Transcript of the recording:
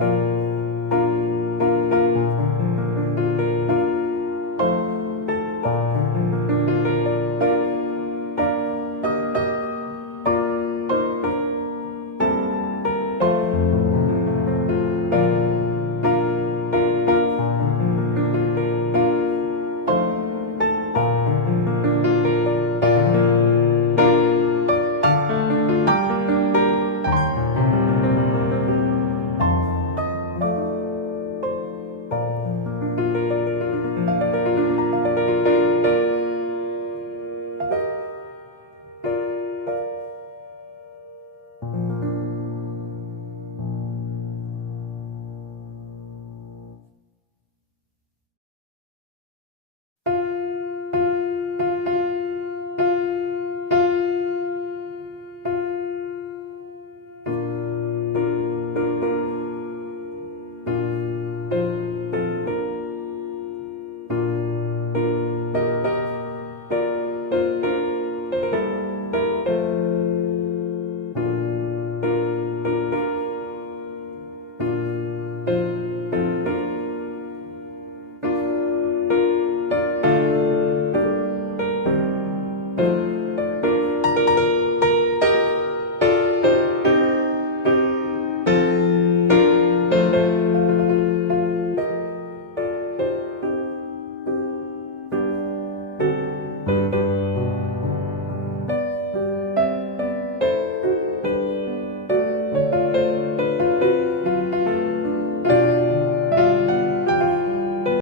thank you